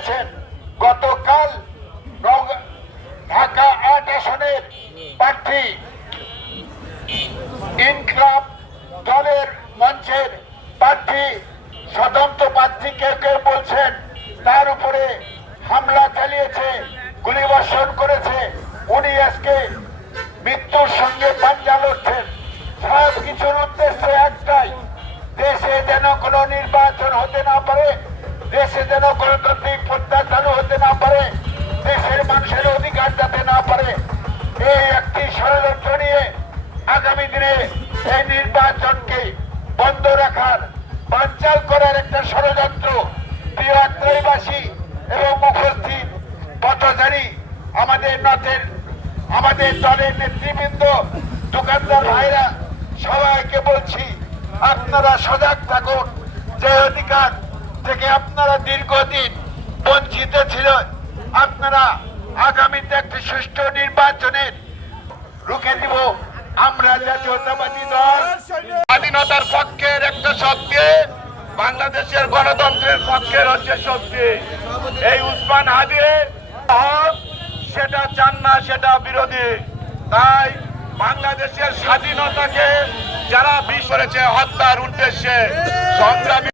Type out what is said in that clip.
জানিয়েছেন গতকাল ঢাকা ৮ আসনের প্রার্থী ইনকলাব দলের মঞ্চের প্রার্থী স্বতন্ত্র প্রার্থী কেউ কেউ বলছেন তার উপরে হামলা চালিয়েছে, গুলিবর্ষণ করেছে। উনি আজকে মৃত্যুর সঙ্গে পাঞ্জা লড়ছেন। সব কিছুর উদ্দেশ্য একটাই, দেশে যেন কোনো নির্বাচন হতে না পারে, দেশে যেন গণতান্ত্রিক প্রক্রিয়া চালু হতে না পারে, দেশের মানুষের অধিকার যাতে না পারে, এই একটি ষড়যন্ত্র নিয়ে আগামী দিনে এই নির্বাচনকে বন্ধ রাখার, বানচাল করার একটা ষড়যন্ত্র। প্রিয় আত্রাইবাসী এবং উপস্থিত পথচারী, আমাদের দলের নেতৃবৃন্দ, দোকানদার ভাইরা, সবাইকে বলছি আপনারা সজাগ থাকুন। যে অধিকার থেকে আপনারা দীর্ঘদিন বঞ্চিত ছিলেন, আপনারা আগামীতে একটি সুষ্ঠু নির্বাচনের রুখে দিব। আমরা জাতীয়তাবাদী দল স্বাধীনতার পক্ষের একটা শক্তি, বাংলাদেশের গণতন্ত্রের পক্ষের হচ্ছে শক্তি। এই উসমান হাদি হক সেটা চান না, সেটা বিরোধী। তাই বাংলাদেশের স্বাধীনতাকে যারা বিষ করেছে হত্যার উদ্দেশ্যে সংগ্রামী